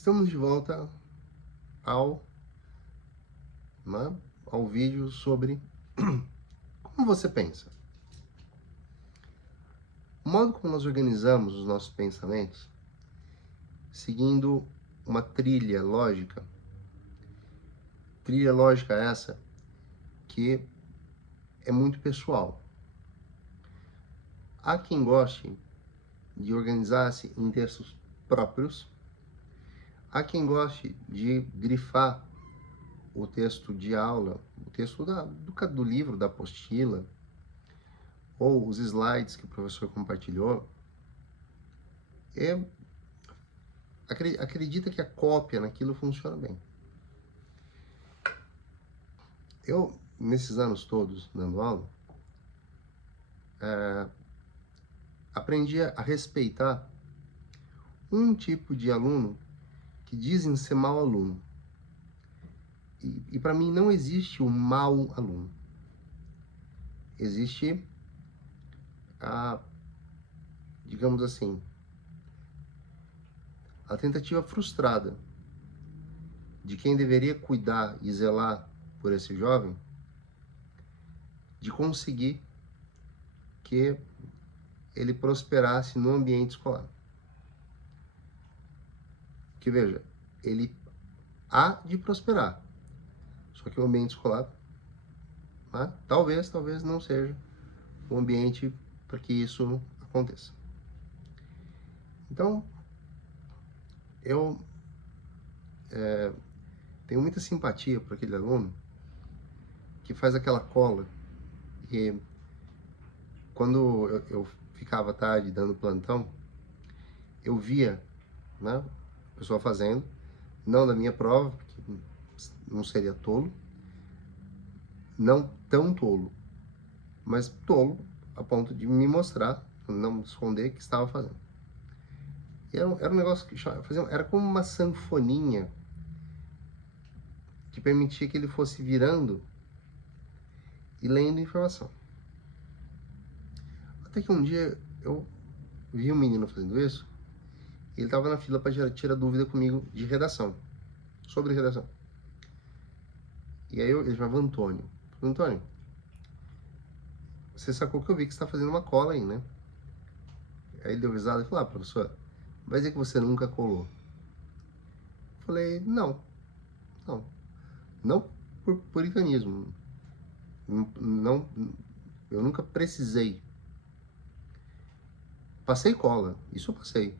Estamos de volta ao, ao vídeo sobre como você pensa. O modo como nós organizamos os nossos pensamentos, seguindo uma trilha lógica essa que é muito pessoal. Há quem goste de organizar-se em textos próprios, há quem goste de grifar o texto de aula, o texto do livro, da apostila, ou os slides que o professor compartilhou, acredita que a cópia naquilo funciona bem. Eu, nesses anos todos dando aula, aprendi a respeitar um tipo de aluno que dizem ser mau aluno. E para mim não existe o mau aluno. Existe digamos assim, a tentativa frustrada de quem deveria cuidar e zelar por esse jovem, de conseguir que ele prosperasse no ambiente escolar. Que veja, ele há de prosperar, só que o ambiente escolar, talvez não seja o ambiente para que isso aconteça. Então, eu tenho muita simpatia por aquele aluno que faz aquela cola, e quando eu ficava tarde dando plantão, eu via, o pessoal fazendo, não da minha prova, porque não seria tolo, não tão tolo, mas tolo a ponto de me mostrar, não esconder que estava fazendo. E era um negócio que era como uma sanfoninha que permitia que ele fosse virando e lendo informação. Até que um dia eu vi um menino fazendo isso, e ele estava na fila para tirar dúvida comigo de redação, sobre redação. E aí ele chamava Antônio. Eu falei, Antônio, você sacou que eu vi que você está fazendo uma cola aí, né? Aí ele deu risada e falou, professor, vai dizer que você nunca colou. Eu falei, não por puritanismo. Não, eu nunca precisei. Passei cola, isso eu passei.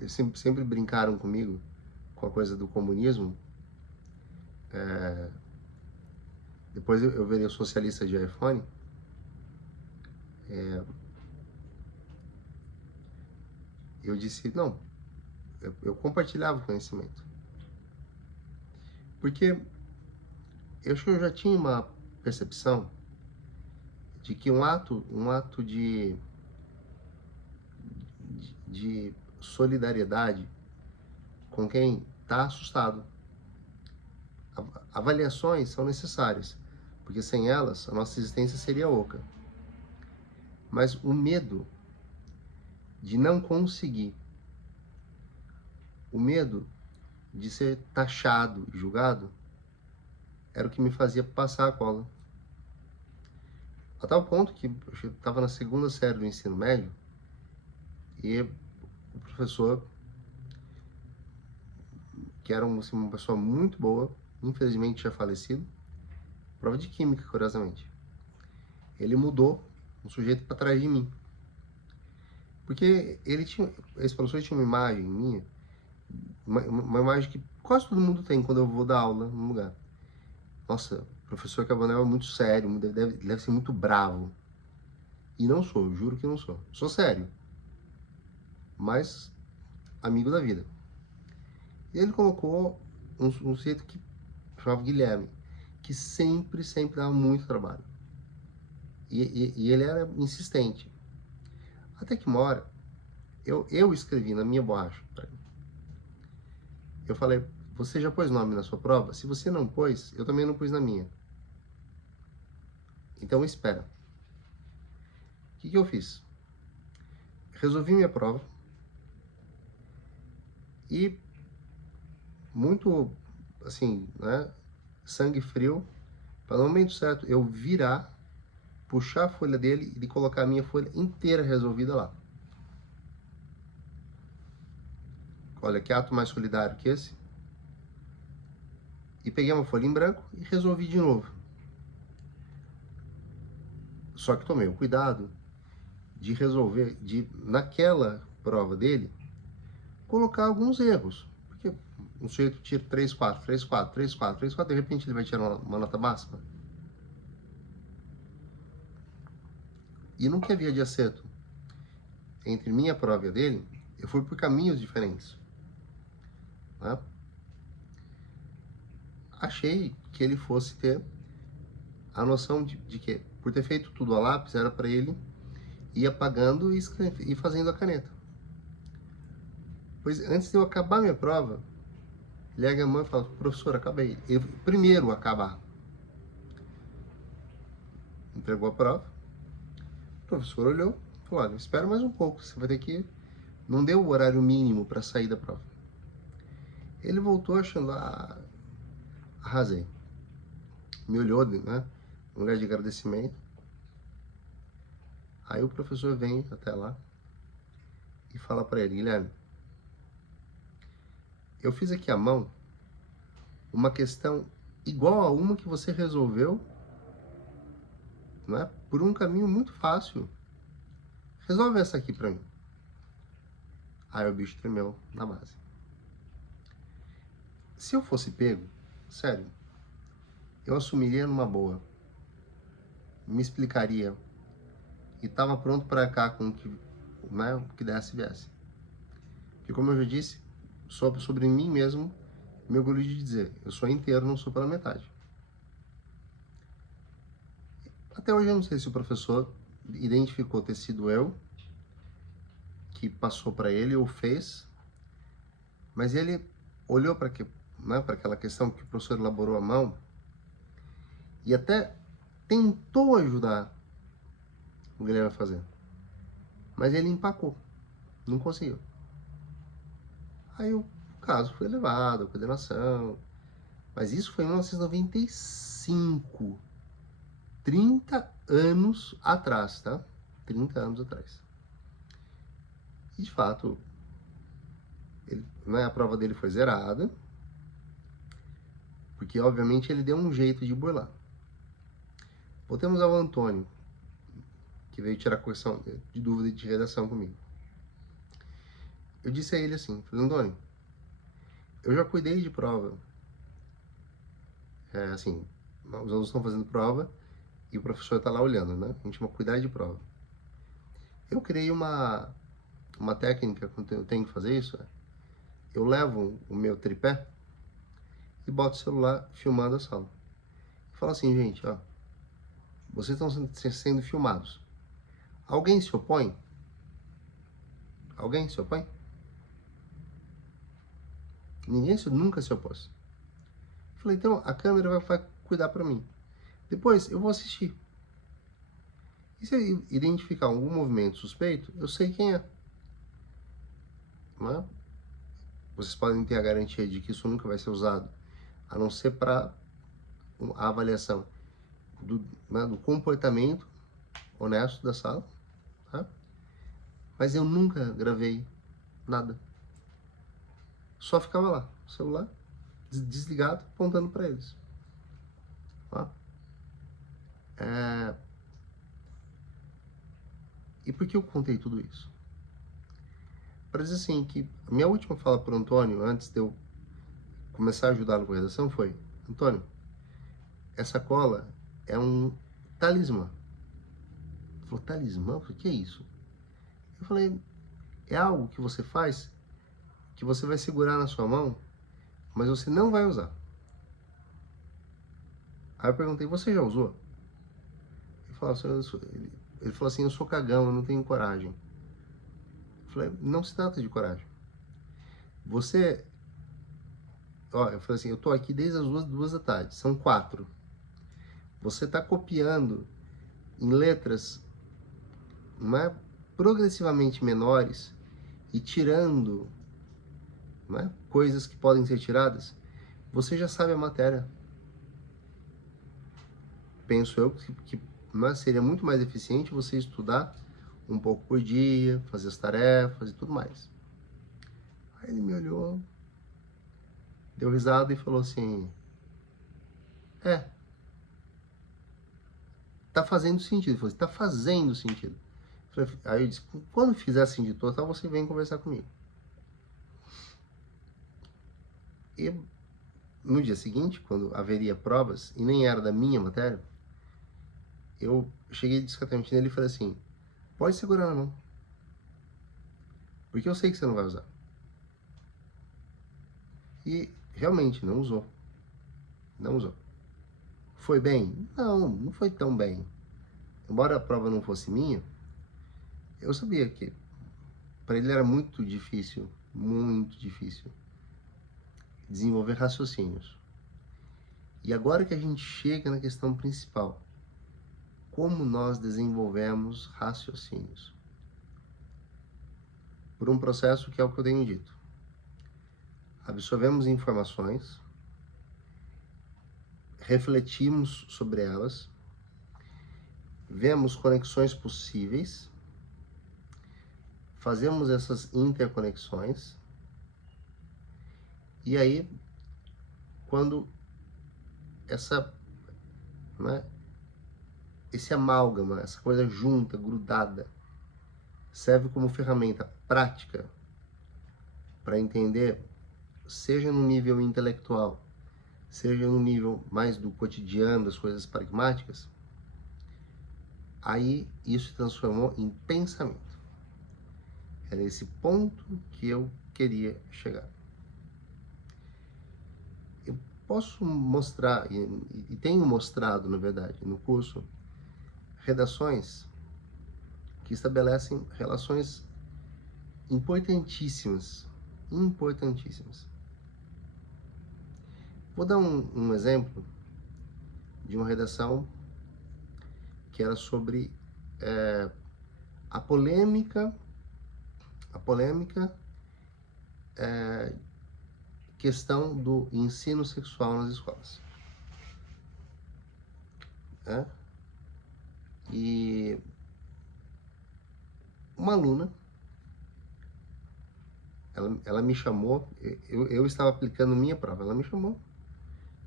Eles sempre brincaram comigo com a coisa do comunismo. Depois eu virei socialista de iPhone. Eu disse, não, eu compartilhava o conhecimento. Porque eu acho que eu já tinha uma percepção de que um ato de solidariedade com quem está assustado. Avaliações são necessárias, porque sem elas a nossa existência seria oca. Mas o medo de não conseguir, o medo de ser taxado, julgado, era o que me fazia passar a cola. A tal ponto que eu estava na segunda série do ensino médio e o professor, que era uma pessoa muito boa, infelizmente tinha falecido, prova de química, curiosamente, ele mudou um sujeito para trás de mim. Porque esse professor tinha uma imagem minha, uma imagem que quase todo mundo tem quando eu vou dar aula num lugar. Nossa, o professor Cabanel é muito sério, deve ser muito bravo. E não sou, eu juro que não sou. Sou sério, mas amigo da vida. E ele colocou um sujeito que chamava Guilherme, que sempre dava muito trabalho. E ele era insistente. Até que uma hora, eu escrevi na minha borracha pra ele. Eu falei, você já pôs nome na sua prova? Se você não pôs, eu também não pus na minha. Então espera. O que eu fiz? resolvi minha prova e muito, assim, né, sangue frio, para no momento certo eu virar, puxar a folha dele e colocar a minha folha inteira resolvida lá. Olha, que ato mais solidário que esse. E peguei uma folha em branco e resolvi de novo. Só que tomei o cuidado de resolver, de naquela prova dele, colocar alguns erros. Porque um sujeito tira 3, 4, 3, 4, 3, 4, 3, 4, de repente ele vai tirar uma nota máxima. E nunca havia de acerto entre minha prova e a dele, eu fui por caminhos diferentes. Né? Achei que ele fosse ter a noção de que, por ter feito tudo a lápis, era para ele ir apagando e fazendo a caneta. Pois antes de eu acabar minha prova, ele ergue a mão e fala: professor, acabei. Eu primeiro acabar. Entregou a prova. O professor olhou e falou: olha, espera mais um pouco, você vai ter que... Não deu o horário mínimo para sair da prova. Ele voltou achando: arrasei. Me olhou, né? Um lugar de agradecimento. Aí o professor vem até lá e fala para ele: Guilherme, eu fiz aqui à mão uma questão igual a uma que você resolveu, né, por um caminho muito fácil. Resolve essa aqui para mim. Aí o bicho tremeu na base. Se eu fosse pego, sério, eu assumiria numa boa, me explicaria e estava pronto para cá com o que, né, o que desse viesse. Porque, como eu já disse, sobre mim mesmo, me orgulho de dizer, eu sou inteiro, não sou pela metade. Até hoje eu não sei se o professor identificou ter sido eu que passou para ele ou fez, mas ele olhou para né, aquela questão que o professor elaborou à mão e até tentou ajudar o Guilherme a fazer, mas ele empacou, não conseguiu. Aí o caso foi levado à coordenação, mas isso foi em 1995, 30 anos atrás, tá? 30 anos atrás. E de fato, né, a prova dele foi zerada, porque obviamente ele deu um jeito de burlar. Voltemos ao Antônio, que veio tirar correção de dúvida de redação comigo. Eu disse a ele assim: falei, Antônio, eu já cuidei de prova. Assim, os alunos estão fazendo prova e o professor está lá olhando, né? A gente chama cuidar de prova. Eu criei uma técnica quando eu tenho que fazer isso. Eu levo o meu tripé e boto o celular filmando a sala. E falo assim: gente, ó, vocês estão sendo filmados. Alguém se opõe? Alguém se opõe? Ninguém nunca se opôs. Falei, então a câmera vai cuidar para mim. Depois eu vou assistir. E se eu identificar algum movimento suspeito, eu sei quem é. Não é? Vocês podem ter a garantia de que isso nunca vai ser usado, a não ser para a avaliação do comportamento honesto da sala. Tá? Mas eu nunca gravei nada. Só ficava lá, o celular desligado, apontando para eles. Tá? E por que eu contei tudo isso? Para dizer assim, que a minha última fala para o Antônio, antes de eu começar a ajudá-lo com a redação, foi: Antônio, essa cola é um talismã. Ele falou: talismã? O que é isso? Eu falei: é algo que você faz, que você vai segurar na sua mão, mas você não vai usar. Aí eu perguntei: você já usou? Ele falou assim: eu sou cagão, eu não tenho coragem. Eu falei: não se trata de coragem. Você... Ó, eu falei assim: eu tô aqui desde as 2 da tarde, são 4. Você tá copiando em letras, não é, progressivamente menores e tirando, né, coisas que podem ser tiradas, você já sabe a matéria. Penso eu que né, seria muito mais eficiente você estudar um pouco por dia, fazer as tarefas e tudo mais. Aí ele me olhou, deu risada e falou assim, tá fazendo sentido. Ele falou assim, tá fazendo sentido. Aí eu disse, quando fizer sentido total, você vem conversar comigo. E no dia seguinte, quando haveria provas, e nem era da minha matéria, eu cheguei discretamente nele e falei assim, pode segurar na mão, porque eu sei que você não vai usar. E realmente não usou. Não usou. Foi bem? Não, não foi tão bem. Embora a prova não fosse minha, eu sabia que para ele era muito difícil desenvolver raciocínios. E agora que a gente chega na questão principal, como nós desenvolvemos raciocínios? Por um processo que é o que eu tenho dito. Absorvemos informações, refletimos sobre elas, vemos conexões possíveis, fazemos essas interconexões, e aí, quando esse amálgama, essa coisa junta, grudada, serve como ferramenta prática para entender, seja no nível intelectual, seja no nível mais do cotidiano, das coisas pragmáticas, aí isso se transformou em pensamento. Era esse ponto que eu queria chegar. Eu posso mostrar, e tenho mostrado, na verdade, no curso, redações que estabelecem relações importantíssimas. Vou dar um exemplo de uma redação que era sobre a polêmica questão do ensino sexual nas escolas. E uma aluna, ela me chamou, eu estava aplicando minha prova, ela me chamou,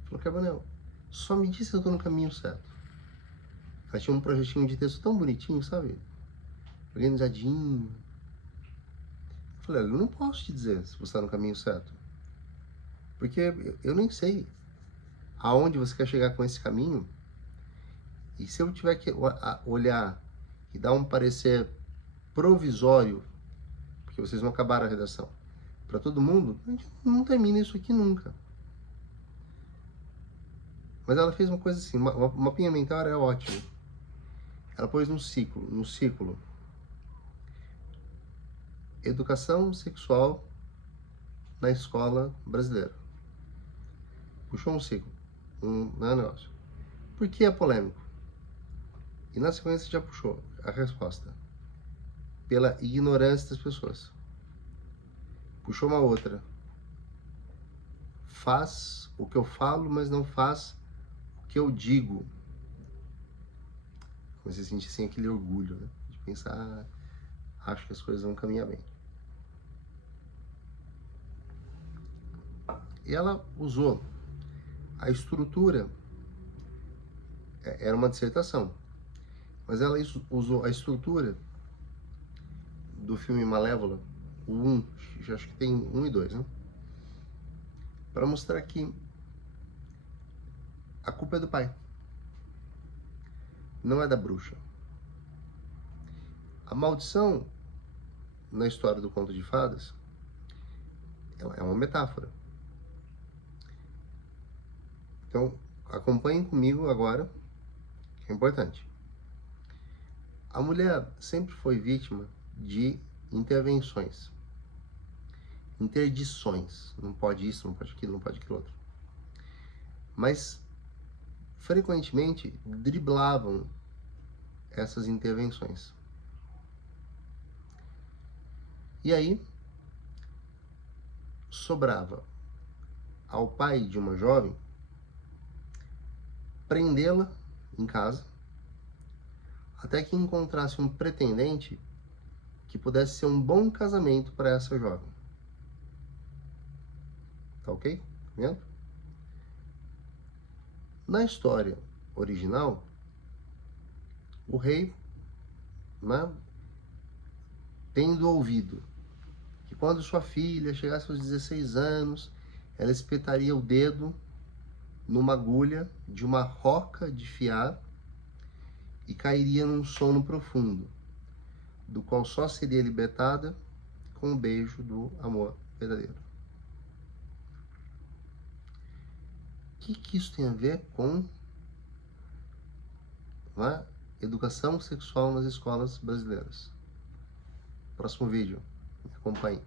falou, Carbonel, só me disse se eu estou no caminho certo. Ela tinha um projetinho de texto tão bonitinho, sabe? Organizadinho. Eu falei, eu não posso te dizer se você está no caminho certo. Porque eu nem sei aonde você quer chegar com esse caminho. E se eu tiver que olhar e dar um parecer provisório, porque vocês não acabaram a redação, para todo mundo, a gente não termina isso aqui nunca. Mas ela fez uma coisa assim, uma mapinha mental é ótimo. Ela pôs no círculo, educação sexual na escola brasileira. Puxou um ciclo, um negócio. Por que é polêmico? E na sequência já puxou a resposta. Pela ignorância das pessoas. Puxou uma outra. Faz o que eu falo, mas não faz o que eu digo. Você sente assim aquele orgulho, né? De pensar, acho que as coisas vão caminhar bem. E ela usou a estrutura, era uma dissertação, mas ela usou a estrutura do filme Malévola, o 1, acho que tem 1 e 2, né? Para mostrar que a culpa é do pai, não é da bruxa. A maldição na história do conto de fadas é uma metáfora. Então, acompanhem comigo agora, que é importante. A mulher sempre foi vítima de intervenções, interdições. Não pode isso, não pode aquilo, não pode aquilo outro. Mas, frequentemente, driblavam essas intervenções. E aí, sobrava ao pai de uma jovem prendê-la em casa até que encontrasse um pretendente que pudesse ser um bom casamento para essa jovem. Tá ok? Tá vendo? Na história original, o rei, né, tendo ouvido que quando sua filha chegasse aos 16 anos, ela espetaria o dedo numa agulha de uma roca de fiar e cairia num sono profundo, do qual só seria libertada com o beijo do amor verdadeiro. O que isso tem a ver com a educação sexual nas escolas brasileiras? Próximo vídeo, me acompanhe.